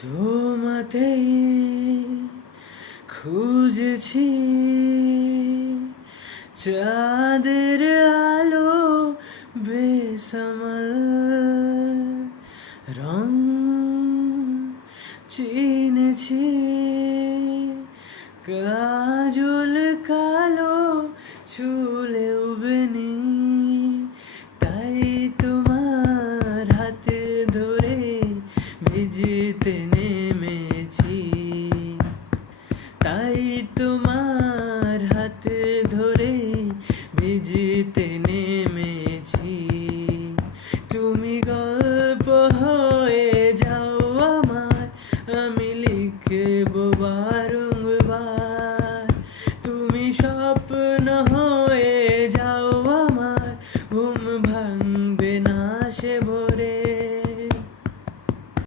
তোমাতেই খুঁজেছি চাঁদের আলো বেসামাল রং চিনেছি কাজল কালো চুল